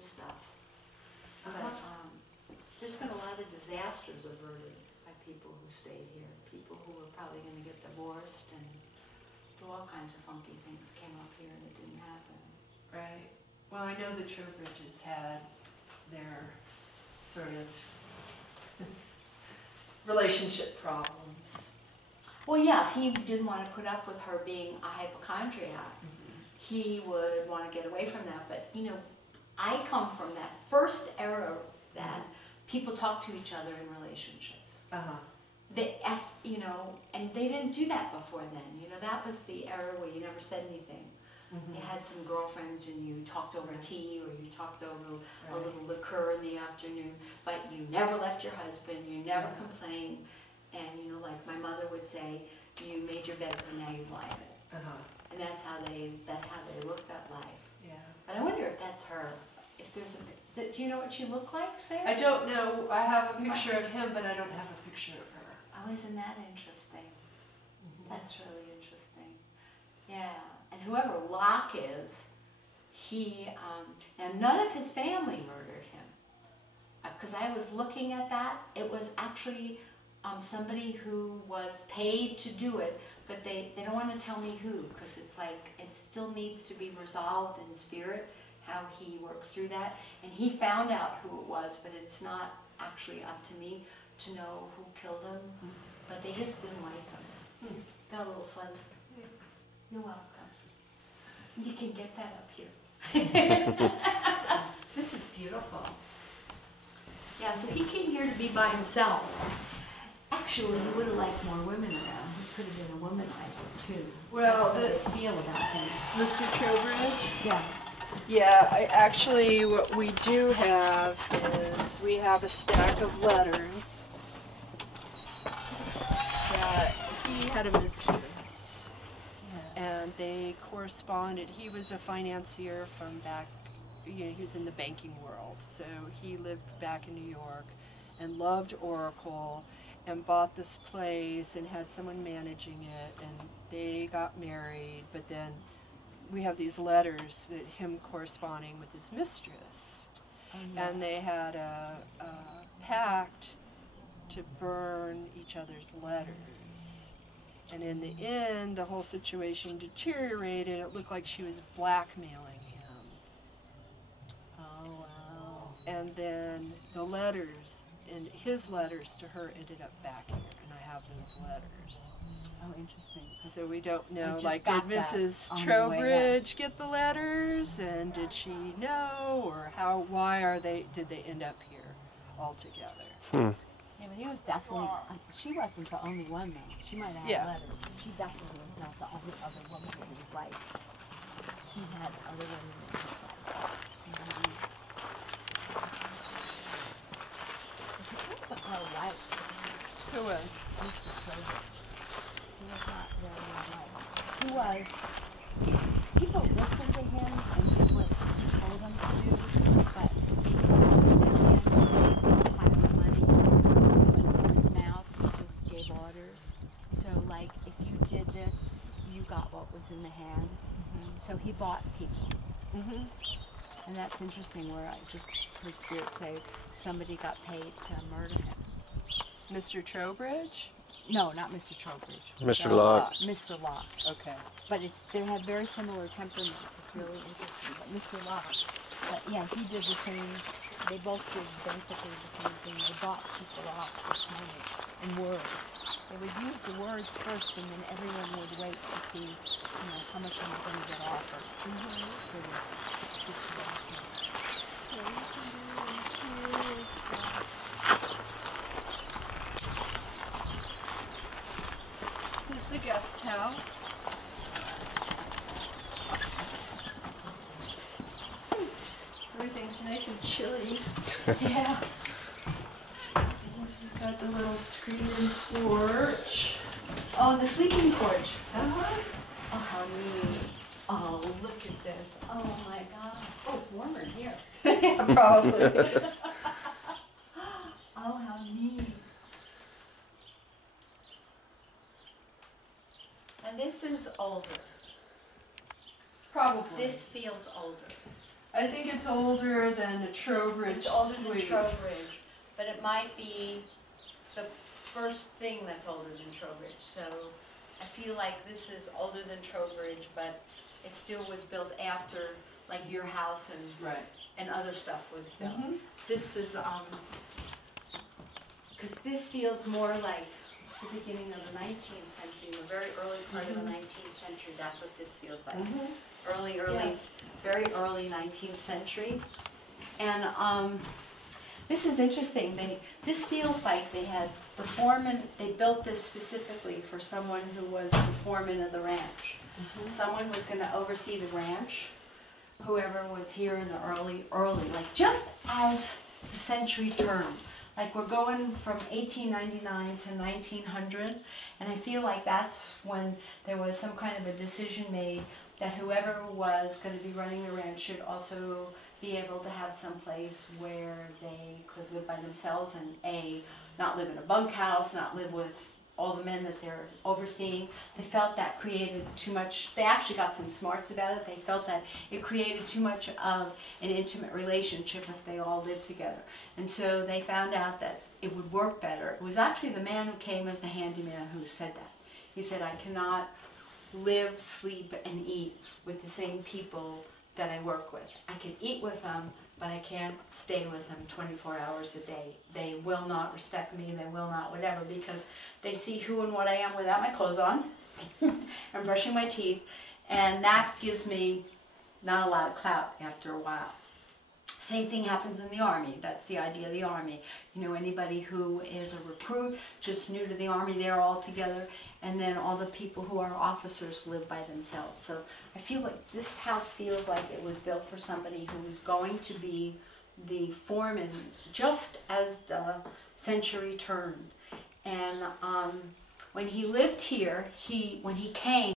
new stuff. But there's been a lot of disasters averted by people who stayed here. People who were probably going to get divorced and do all kinds of funky things came up here and it didn't happen. Right. Well, I know the Trowbridges had their sort of relationship problems. Well, yeah, if he didn't want to put up with her being a hypochondriac, he would want to get away from that. But, you know, I come from that first era that people talk to each other in relationships. They, you know, and they didn't do that before then. You know, that was the era where you never said anything. You had some girlfriends and you talked over tea or you talked over a little liqueur in the afternoon, but you never left your husband, you never complained. And, you know, like my mother would say, you made your bed so now you lie in it. And that's how they looked at life. Yeah. But I wonder if that's her. If there's a, do you know what she looked like, Sarah? I don't know. I have a picture of him, but I don't have a picture of her. Oh, isn't that interesting? That's really interesting. Yeah. And whoever Locke is, he, and none of his family murdered him. Because I was looking at that, it was actually somebody who was paid to do it, but they don't want to tell me who, because it's like, it still needs to be resolved in spirit, how he works through that. And he found out who it was, but it's not actually up to me to know who killed him. But they just didn't like him. Got a little fuzzy. You're welcome. You can get that up here. This is beautiful. Yeah, so he came here to be by himself. Actually, he would have liked more women around. He could have been a womanizer too. Well, that's how they feel about him. Mr. Trowbridge? Yeah. Yeah, actually what we do have is we have a stack of letters that he had a mistress. And they corresponded. He was a financier from back, you know, he was in the banking world. So he lived back in New York and loved Oracle and bought this place and had someone managing it, and they got married. But then we have these letters with him corresponding with his mistress. And they had a pact to burn each other's letters. And in the end, the whole situation deteriorated. It looked like she was blackmailing him. Oh, wow. And then the letters, and his letters to her ended up back here, and I have those letters. Oh, interesting. So we don't know, like, did Mrs. Trowbridge get the letters, and did she know, or how, why are they, did they end up here all together? Yeah, but he was definitely, she wasn't the only one though. She might have had letters. She definitely was not the only other woman in his life. He had other women in his life. He was her wife. Who was? Mr. Trowbridge. He was not very right. He was, people listened to him and did what he told them to do, but orders. So like if you did this, you got what was in the hand. So he bought people. And that's interesting where I just heard Spirit say somebody got paid to murder him. Mr. Trowbridge? No, not Mr. Trowbridge. Mr. Locke. Mr. Locke. Okay. But they have very similar temperaments. It's really interesting. But Mr. Locke, but yeah, he did the same. They both did basically the same thing. They bought people off with money and words. They would use the words first, and then everyone would wait to see, you know, how much was going to get offered. This is the guest house. Everything's nice and chilly. Yeah. This has got the little screen-in porch. Oh, the sleeping porch. Oh, how neat. Oh, look at this. Oh, my God. Oh, it's warmer in here. Probably. Oh, how neat. And this is older. Probably. This feels older. I think it's older than the Trowbridge It's older than suite. Trowbridge, but it might be the first thing that's older than Trowbridge. So I feel like this is older than Trowbridge, but it still was built after, like your house Right. and other stuff was built. Mhm. This is, because this feels more like the beginning of the 19th century, the very early part of the 19th century. That's what this feels like. Early, Yeah. very early 19th century. And this is interesting. This feels like they had the foreman, they built this specifically for someone who was the foreman of the ranch. Someone was going to oversee the ranch, whoever was here in the early, like just as the century turned. Like we're going from 1899 to 1900, and I feel like that's when there was some kind of a decision made that whoever was going to be running the ranch should also be able to have some place where they could live by themselves and not live in a bunkhouse, not live with all the men that they're overseeing. They felt that created too much. They actually got some smarts about it. They felt that it created too much of an intimate relationship if they all lived together. And so they found out that it would work better. It was actually the man who came as the handyman who said that. He said, I cannot live, sleep, and eat with the same people that I work with. I can eat with them, but I can't stay with them 24 hours a day. They will not respect me, they will not whatever, because they see who and what I am without my clothes on. I'm brushing my teeth, and that gives me not a lot of clout after a while. Same thing happens in the Army. That's the idea of the Army. You know, anybody who is a recruit, just new to the Army, they're all together, and then all the people who are officers live by themselves. So I feel like this house feels like it was built for somebody who was going to be the foreman just as the century turned. And when he lived here, when he came,